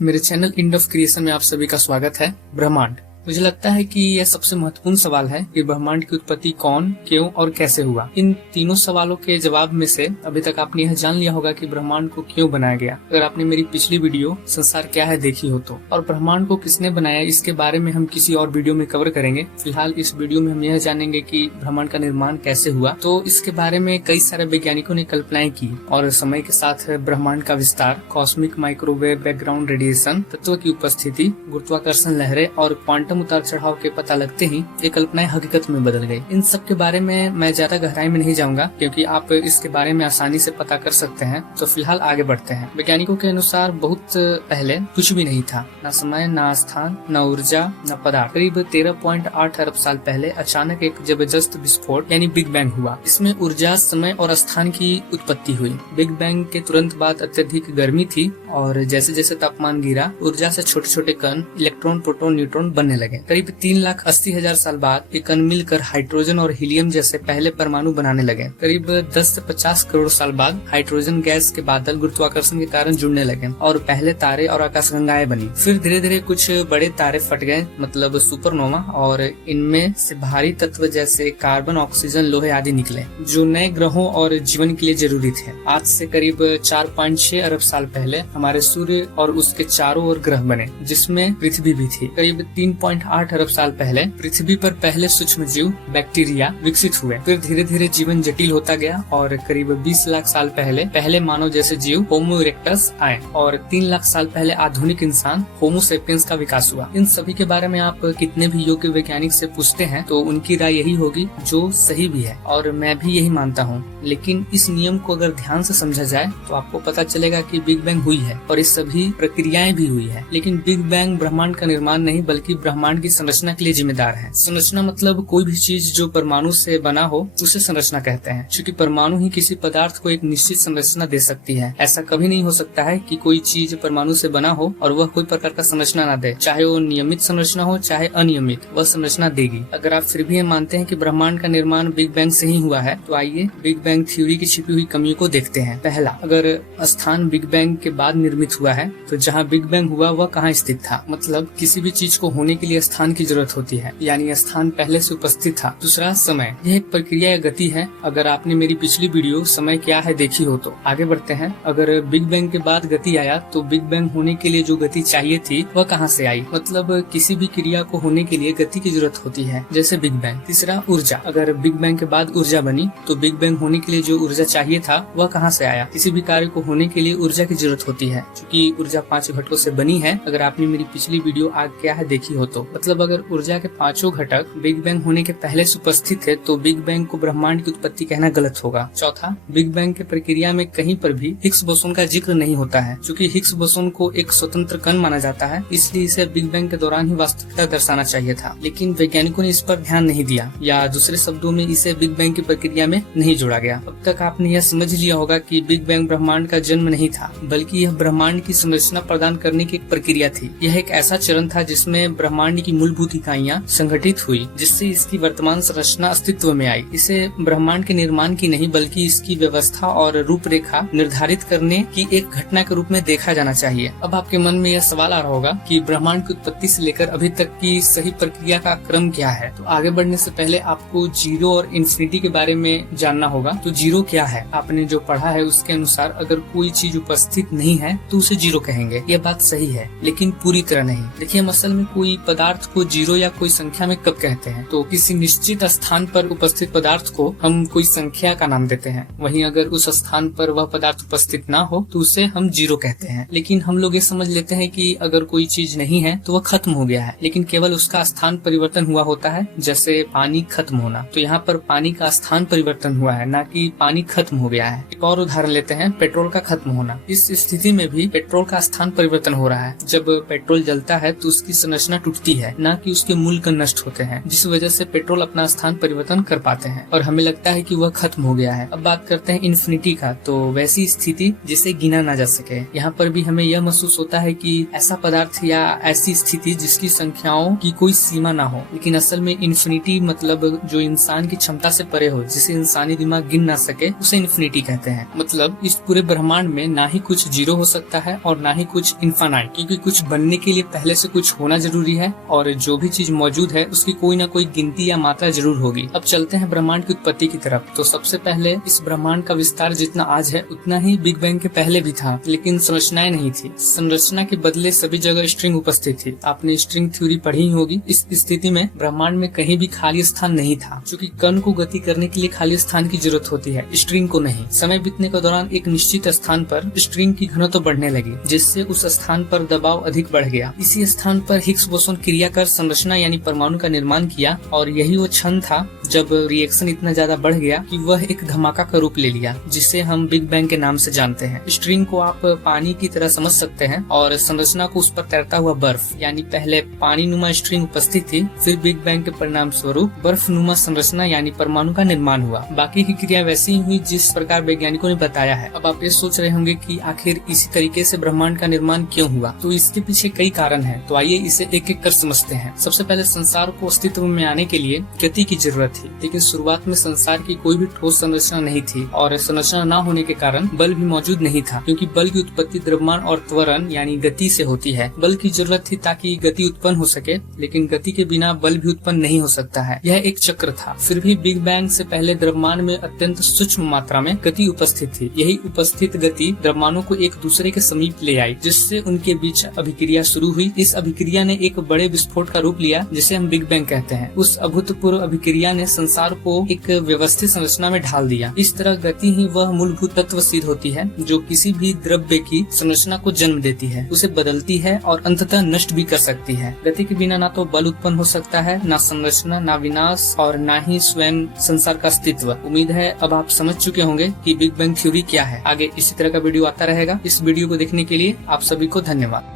मेरे channel end of creation में आप सभी का स्वागत है। ब्रह्मांड, मुझे लगता है कि यह सबसे महत्वपूर्ण सवाल है कि ब्रह्मांड की उत्पत्ति कौन, क्यों और कैसे हुआ। इन तीनों सवालों के जवाब में से अभी तक आपने यह जान लिया होगा कि ब्रह्मांड को क्यों बनाया गया, अगर आपने मेरी पिछली वीडियो संसार क्या है देखी हो तो। और ब्रह्मांड को किसने बनाया इसके बारे में हम किसी और वीडियो में कवर करेंगे। फिलहाल इस वीडियो में हम यह जानेंगे कि ब्रह्मांड का निर्माण कैसे हुआ। तो इसके बारे में कई सारे वैज्ञानिकों ने कल्पनाएं की और समय के साथ ब्रह्मांड का विस्तार, कॉस्मिक माइक्रोवेव बैकग्राउंड रेडिएशन, तत्व की उपस्थिति, गुरुत्वाकर्षण लहरें और क्वांटम उतार चढ़ाव के पता लगते ही ये कल्पनाएं हकीकत में बदल गई। इन सब के बारे में मैं ज्यादा गहराई में नहीं जाऊंगा क्योंकि आप इसके बारे में आसानी से पता कर सकते हैं। तो फिलहाल आगे बढ़ते हैं। वैज्ञानिकों के अनुसार बहुत पहले कुछ भी नहीं था, न समय, न स्थान, न ऊर्जा, न पदार्थ। करीब 13.8 अरब साल पहले अचानक एक जबरदस्त विस्फोट यानी बिग बैंग हुआ। इसमें ऊर्जा, समय और स्थान की उत्पत्ति हुई। बिग बैंग के तुरंत बाद अत्यधिक गर्मी थी और जैसे जैसे तापमान गिरा, ऊर्जा से छोटे छोटे कण, इलेक्ट्रॉन, प्रोटॉन, न्यूट्रॉन बनने लगे। करीब 3,80,000 साल बाद ये कण मिलकर हाइड्रोजन और हीलियम जैसे पहले परमाणु बनाने लगे। करीब 10 से 50 करोड़ साल बाद हाइड्रोजन गैस के बादल गुरुत्वाकर्षण के कारण जुड़ने लगे और पहले तारे और आकाशगंगाएं बनी। फिर धीरे धीरे कुछ बड़े तारे फट गए, मतलब सुपरनोवा, और इनमें से भारी तत्व जैसे कार्बन, ऑक्सीजन, लोहे आदि निकले जो नए ग्रहों और जीवन के लिए जरूरी थे। आज से करीब 4.6 अरब साल पहले हमारे सूर्य और उसके चारों ओर ग्रह बने, जिसमें पृथ्वी भी थी। करीब 3.8 अरब साल पहले पृथ्वी पर पहले सूक्ष्म जीव बैक्टीरिया विकसित हुए। फिर धीरे धीरे जीवन जटिल होता गया और करीब 20 लाख साल पहले पहले मानव जैसे जीव होमो इरेक्टस आए और 3 लाख साल पहले आधुनिक इंसान होमो सेपियंस का विकास हुआ। इन सभी के बारे में आप कितने भी योग्य वैज्ञानिक से पूछते हैं तो उनकी राय यही होगी, जो सही भी है और मैं भी यही मानता हूँ। लेकिन इस नियम को अगर ध्यान से समझा जाए तो आपको पता चलेगा कि बिग बैंग हुई है और इस सभी प्रक्रियाएं भी हुई है। लेकिन बिग बैंग ब्रह्मांड का निर्माण नहीं बल्कि ब्रह्मांड की संरचना के लिए जिम्मेदार है। संरचना मतलब कोई भी चीज जो परमाणु से बना हो उसे संरचना कहते हैं, क्योंकि परमाणु ही किसी पदार्थ को एक निश्चित संरचना दे सकती है। ऐसा कभी नहीं हो सकता है कि कोई चीज परमाणु से बना हो और वह कोई प्रकार का संरचना न दे, चाहे वो नियमित संरचना हो चाहे अनियमित, वह संरचना देगी। अगर आप फिर भी मानते हैं कि ब्रह्मांड का निर्माण बिग बैंग से ही हुआ है तो आइए बिग बैंग थ्योरी की छिपी हुई कमियों को देखते हैं। पहला, अगर स्थान बिग बैंग के बाद निर्मित हुआ है तो जहाँ बिग बैंग हुआ वह कहाँ स्थित था। मतलब किसी भी चीज को होने के लिए स्थान की जरूरत होती है, यानी स्थान पहले से उपस्थित था। दूसरा, समय, यह एक प्रक्रिया या गति है। अगर आपने मेरी पिछली वीडियो समय क्या है देखी हो तो। आगे बढ़ते हैं। अगर बिग बैंग के बाद गति आया तो बिग बैंग होने के लिए जो गति चाहिए थी वह कहाँ से आई। मतलब किसी भी क्रिया को होने के लिए गति की जरूरत होती है, जैसे बिग बैंग। तीसरा, ऊर्जा, अगर बिग बैंग के बाद ऊर्जा बनी तो बिग बैंग होने के लिए जो ऊर्जा चाहिए था वह कहाँ से आया। किसी भी कार्य को होने के लिए ऊर्जा की जरूरत होती है, क्योंकि ऊर्जा 5 घटकों से बनी है। अगर आपने मेरी पिछली वीडियो आग क्या है देखी हो तो। मतलब अगर ऊर्जा के 5 घटक बिग बैंग होने के पहले से उपस्थित है तो बिग बैंग को ब्रह्मांड की उत्पत्ति कहना गलत होगा। चौथा, बिग बैंग के प्रक्रिया में कहीं पर भी हिग्स बोसोन का जिक्र नहीं होता है, क्योंकि हिग्स बोसोन को एक स्वतंत्र कण माना जाता है, इसलिए इसे बिग बैंग के दौरान ही वास्तविकता दर्शाना चाहिए था। लेकिन वैज्ञानिकों ने इस पर ध्यान नहीं दिया, या दूसरे शब्दों में इसे बिग बैंग की प्रक्रिया में नहीं जोड़ा गया। अब तक आपने यह समझ लिया होगा कि बिग बैंग ब्रह्मांड का जन्म नहीं था, बल्कि यह ब्रह्मांड की संरचना प्रदान करने की एक प्रक्रिया थी। यह एक ऐसा चरण था जिसमें ब्रह्मांड की मूलभूत इकाइयां संगठित हुई, जिससे इसकी वर्तमान संरचना अस्तित्व में आई। इसे ब्रह्मांड के निर्माण की नहीं बल्कि इसकी व्यवस्था और रूपरेखा निर्धारित करने की एक घटना के रूप में देखा जाना चाहिए। अब आपके मन में यह सवाल आ रहा होगा कि ब्रह्मांड की उत्पत्ति से लेकर अभी तक की सही प्रक्रिया का क्रम क्या है। तो आगे बढ़ने से पहले आपको जीरो और इन्फिनिटी के बारे में जानना होगा। तो जीरो क्या है? आपने जो पढ़ा है उसके अनुसार अगर कोई चीज उपस्थित नहीं है तो उसे जीरो कहेंगे। यह बात सही है, लेकिन पूरी तरह नहीं। देखिए, हम असल में कोई पदार्थ को जीरो या कोई संख्या में कब कहते हैं तो किसी निश्चित स्थान पर उपस्थित पदार्थ को हम कोई संख्या का नाम देते हैं। वहीं अगर उस स्थान पर वह पदार्थ उपस्थित ना हो तो उसे हम जीरो कहते हैं। लेकिन हम लोग ये समझ लेते हैं कि अगर कोई चीज नहीं है तो वह खत्म हो गया है, लेकिन केवल उसका स्थान परिवर्तन हुआ होता है। जैसे पानी खत्म होना, तो यहाँ पर पानी का स्थान परिवर्तन हुआ है, ना कि पानी खत्म हो गया है। एक और उदाहरण लेते हैं, पेट्रोल का खत्म होना। इस स्थिति में भी पेट्रोल का स्थान परिवर्तन हो रहा है। जब पेट्रोल जलता है तो उसकी संरचना टूटती बढ़ती है, न कि उसके मूल कण नष्ट होते हैं, जिस वजह से पेट्रोल अपना स्थान परिवर्तन कर पाते हैं और हमें लगता है कि वह खत्म हो गया है। अब बात करते हैं इन्फिनिटी का, तो वैसी स्थिति जिसे गिना ना जा सके। यहाँ पर भी हमें यह महसूस होता है कि ऐसा पदार्थ या ऐसी स्थिति जिसकी संख्याओं की कोई सीमा ना हो, लेकिन असल में इन्फिनिटी मतलब जो इंसान की क्षमता से परे हो, जिसे इंसानी दिमाग गिन ना सके, उसे इन्फिनिटी कहते हैं। मतलब इस पूरे ब्रह्मांड में ना ही कुछ जीरो हो सकता है और ना ही कुछ इन्फानाइट, क्योंकि कुछ बनने के लिए पहले से कुछ होना जरूरी है और जो भी चीज मौजूद है उसकी कोई ना कोई गिनती या मात्रा जरूर होगी। अब चलते हैं ब्रह्मांड की उत्पत्ति की तरफ। तो सबसे पहले इस ब्रह्मांड का विस्तार जितना आज है उतना ही बिग बैंग के पहले भी था, लेकिन संरचनाएं नहीं थी। संरचना के बदले सभी जगह स्ट्रिंग उपस्थित थी। आपने स्ट्रिंग थ्योरी पढ़ी ही होगी। इस स्थिति में ब्रह्मांड में कहीं भी खाली स्थान नहीं था, क्योंकि कण को गति करने के लिए खाली स्थान की जरूरत होती है, स्ट्रिंग को नहीं। समय बीतने के दौरान एक निश्चित स्थान पर स्ट्रिंग की घनत्व बढ़ने लगी, जिससे उस स्थान पर दबाव अधिक बढ़ गया। इसी स्थान पर हिग्स बोसोन क्रिया कर संरचना यानी परमाणु का निर्माण किया और यही वो क्षण था जब रिएक्शन इतना ज्यादा बढ़ गया कि वह एक धमाका का रूप ले लिया, जिसे हम बिग बैंग के नाम से जानते हैं। स्ट्रिंग को आप पानी की तरह समझ सकते हैं और संरचना को उस पर तैरता हुआ बर्फ, यानी पहले पानी नुमा स्ट्रिंग उपस्थित थी, फिर बिग बैंग के परिणाम स्वरूप बर्फ नुमा संरचना यानी परमाणु का निर्माण हुआ। बाकी की क्रिया वैसी ही हुई जिस प्रकार वैज्ञानिकों ने बताया है। अब आप ये सोच रहे होंगे कि आखिर इसी तरीके से ब्रह्मांड का निर्माण क्यों हुआ, तो इसके पीछे कई कारण हैं। तो आइए इसे एक एक कर समझते हैं। सबसे पहले संसार को अस्तित्व में आने के लिए गति की जरूरत थी, लेकिन शुरुआत में संसार की कोई भी ठोस संरचना नहीं थी और संरचना न होने के कारण बल भी मौजूद नहीं था, क्योंकि बल की उत्पत्ति द्रव्यमान और त्वरण यानी गति से होती है। बल की जरूरत थी ताकि गति उत्पन्न हो सके, लेकिन गति के बिना बल भी उत्पन्न नहीं हो सकता है। यह एक चक्र था। फिर भी बिग बैंग से पहले द्रव्यमान में अत्यंत सूक्ष्म मात्रा में गति उपस्थित थी। यही उपस्थित गति द्रव्यमानों को एक दूसरे के समीप ले आई, जिससे उनके बीच अभिक्रिया शुरू हुई। इस अभिक्रिया ने एक बड़े विस्फोट का रूप लिया, जिसे हम बिग बैंग कहते हैं। उस अभूतपूर्व अभिक्रिया ने संसार को एक व्यवस्थित संरचना में ढाल दिया। इस तरह गति ही वह मूलभूत तत्व सिद्ध होती है जो किसी भी द्रव्य की संरचना को जन्म देती है, उसे बदलती है और अंततः नष्ट भी कर सकती है। गति के बिना ना तो बल उत्पन्न हो सकता है, ना संरचना, ना विनाश और ना ही स्वयं संसार का अस्तित्व। उम्मीद है अब आप समझ चुके होंगे कि बिग बैंग थ्योरी क्या है। आगे इसी तरह का वीडियो आता रहेगा। इस वीडियो को देखने के लिए आप सभी को धन्यवाद।